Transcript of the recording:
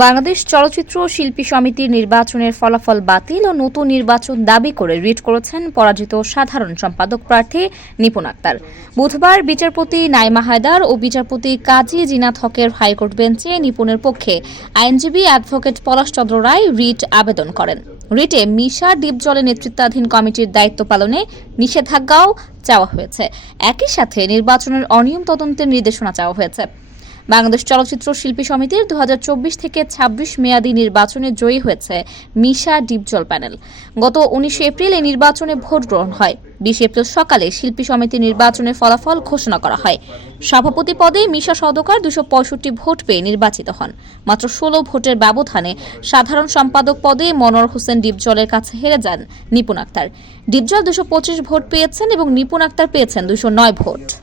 বাংলাদেশ চলচ্চিত্র শিল্পী সমিতির নির্বাচনের ফলাফল বাতিল ও নতুন নির্বাচন দাবি করে রিট করেছেন পরাজিত সাধারণ সম্পাদক প্রার্থী নিপুণ আক্তার। বুধবার বিচারপতি নাইমা হায়দার ও বিচারপতি কাজী জিনাত হকের হাইকোর্ট বেঞ্চে নিপুণের পক্ষে আইনজীবী অ্যাডভোকেট পলাশচন্দ্র রায় রিট আবেদন করেন। রিটে মিশা ডিপজলের নেতৃত্বাধীন কমিটির দায়িত্ব পালনে নিষেধাজ্ঞাও চাওয়া হয়েছে। একই সাথে নির্বাচনের অনিয়ম তদন্তের নির্দেশনা চাওয়া হয়েছে। বাংলাদেশ চলচ্চিত্র শিল্পী সমিতির দু হাজার চব্বিশ থেকে ২৬ মেয়াদী নির্বাচনে জয়ী হয়েছে মিশা ডিপজল প্যানেল। গত উনিশে এপ্রিল এই নির্বাচনে ভোট গ্রহণ হয়। বিশ এপ্রিল সকালে শিল্পী সমিতি নির্বাচনের ফলাফল ঘোষণা করা হয়। সভাপতি পদে মিশা সদকার দুশো ভোট পেয়ে নির্বাচিত হন। মাত্র ষোলো ভোটের ব্যবধানে সাধারণ সম্পাদক পদে মনোয়ার হোসেন ডিপজলের কাছে হেরে যান নিপুণ আক্তার। ডিপজল দুশো ভোট পেয়েছেন এবং নিপুণ আক্তার পেয়েছেন দুশো ভোট।